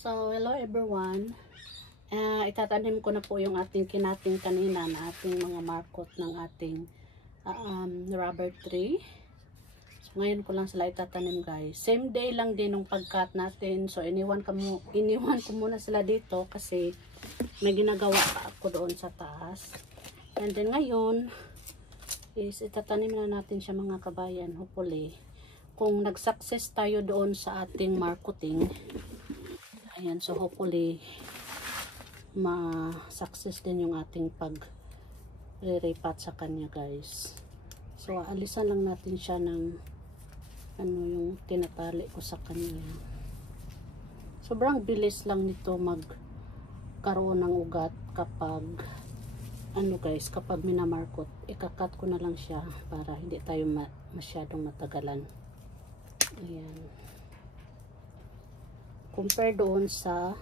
So, hello everyone. Itatanim ko na po yung ating kinating kanina na ating mga markot ng ating rubber tree. So, ngayon ko lang sila itatanim guys. Same day lang din ng pag-cut natin. So, iniwan ko muna sila dito kasi may ginagawa pa ako doon sa taas. And then ngayon is itatanim na natin siya mga kabayan. Hopefully, kung nag-success tayo doon sa ating marketing, ayan, so hopefully ma-success din yung ating pag-re-repat sa kanya guys. So alisan lang natin siya ng yung tinatali ko sa kanya. Sobrang bilis lang nito magkaroon ng ugat kapag guys, kapag minamarkot, ikakat ko na lang siya para hindi tayo masyadong matagalan. Ayan. Compare doon sa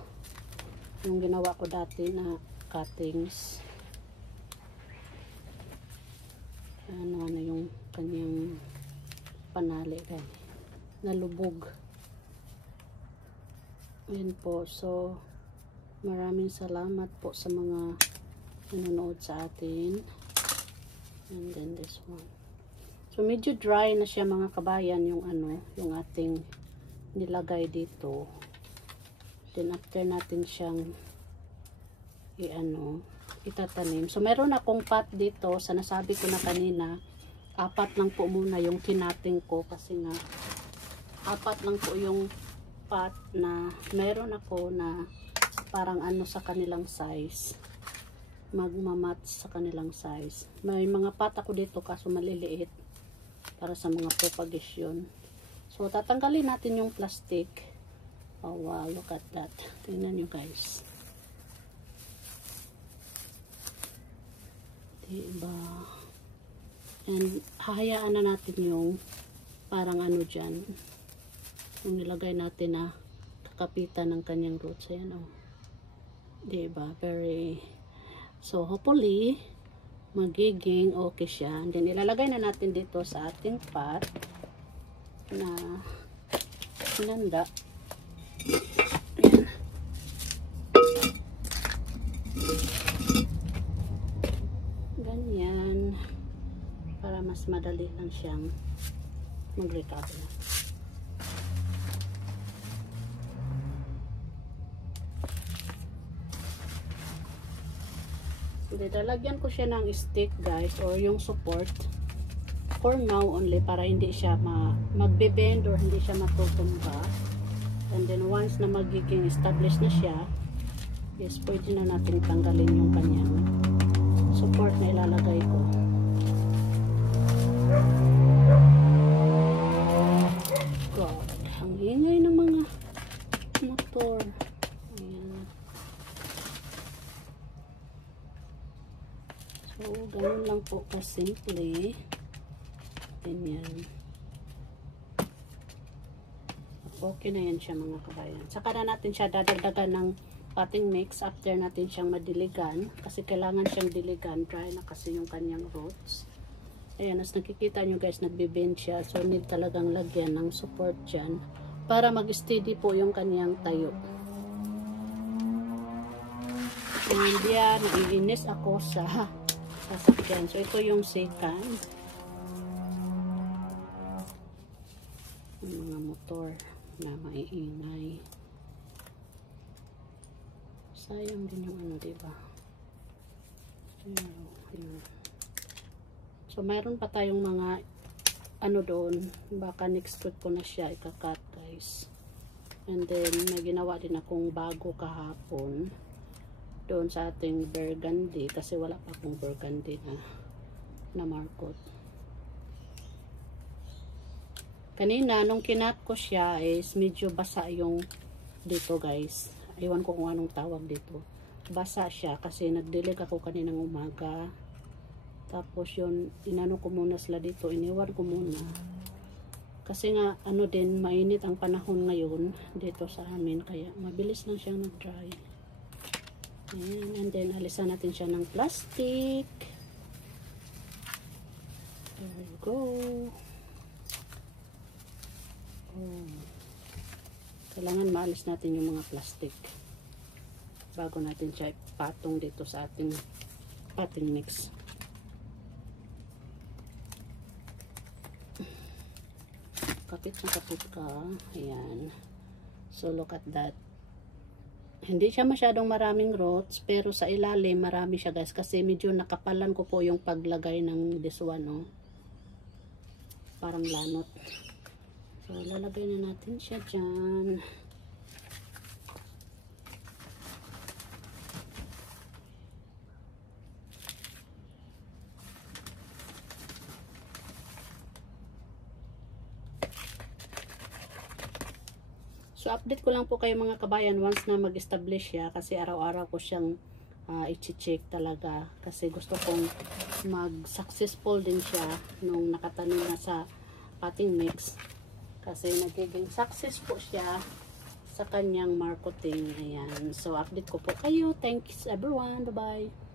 yung ginawa ko dati na cuttings. Ano yung kanyang panali guys, nalubog. Ayan po. So maraming salamat po sa mga nanonood sa atin. And then this one. So medyo dry na siya mga kabayan yung yung ating nilagay dito. Then after natin siyang itatanim. So meron akong pot dito sa nasabi ko na kanina. 4 lang po muna yung kinating ko kasi nga 4 lang po yung pot na meron ako na parang sa kanilang size. Magmamatch sa kanilang size. May mga pot ako dito kaso maliliit para sa mga propagation. So tatanggalin natin yung plastic. Oh wow, look at that. Tingnan nyo guys. Diba? And hahayaan na natin yung parang dyan. Yung nilagay natin na kakapitan ng kanyang roots. Ayan diba? Very... So hopefully, magiging okay siya. And then ilalagay na natin dito sa ating pot na hinanda. Ayan. Ganyan para mas madali lang siyang mag-recover. So lalagyan ko siya ng stick guys, or yung support for now only para hindi siya magbe-bend or hindi siya matutumba. And then once na magiging established na siya, yes, pwede na natin tanggalin yung kanyang support na ilalagay ko. God, ang ingay ng mga motor. Ayan. So, ganun lang po kasimple. Ganyan. Okay na yan siya mga kabayan. Saka na natin siya dadagdagan ng potting mix after natin siyang madiligan. Kasi kailangan siyang diligan. Dry na kasi yung kanyang roots. Ayan, as nakikita nyo guys, nagbe-bend siya. So, need talagang lagyan ng support dyan para mag-steady po yung kanyang tayo. And yan, naiinis ako sa sasakyan. So, ito yung second. Yung mga motor na maiingay. Sayang din yung diba? Ayan. So, mayroon pa tayong mga doon. Baka next week ko na siya ikakat guys. And then, may ginawa din akong bago kahapon doon sa ating burgundy kasi wala pa akong burgundy na markot. Kanina, nung kinat ko siya is medyo basa yung dito guys. Iwan ko kung anong tawag dito. Basa siya kasi nagdilig ako kaninang umaga. Tapos yun, inano ko muna sila dito. Iniwan ko muna. Kasi nga, din, mainit ang panahon ngayon dito sa amin. Kaya mabilis lang siyang nag-dry. Ayan, and then alisan natin siya ng plastic. There we go. Kailangan maalis natin yung mga plastic bago natin siya ipatong dito sa ating potting mix. Kapit na kapit ka. Ayan. So look at that. Hindi siya masyadong maraming roots, pero sa ilalim marami siya guys, kasi medyo nakapalan ko po yung paglagay ng this one, oh. Parang lanot. So lalagay na natin siya dyan. So, update ko lang po kayo mga kabayan once na mag-establish siya, kasi araw-araw ko siyang i-check talaga, kasi gusto kong mag-successful din siya nung nakatanim na sa potting mix, kasi nagiging success po siya sa kanyang marketing. Ayan. So, update ko po kayo. Thanks everyone. Bye-bye.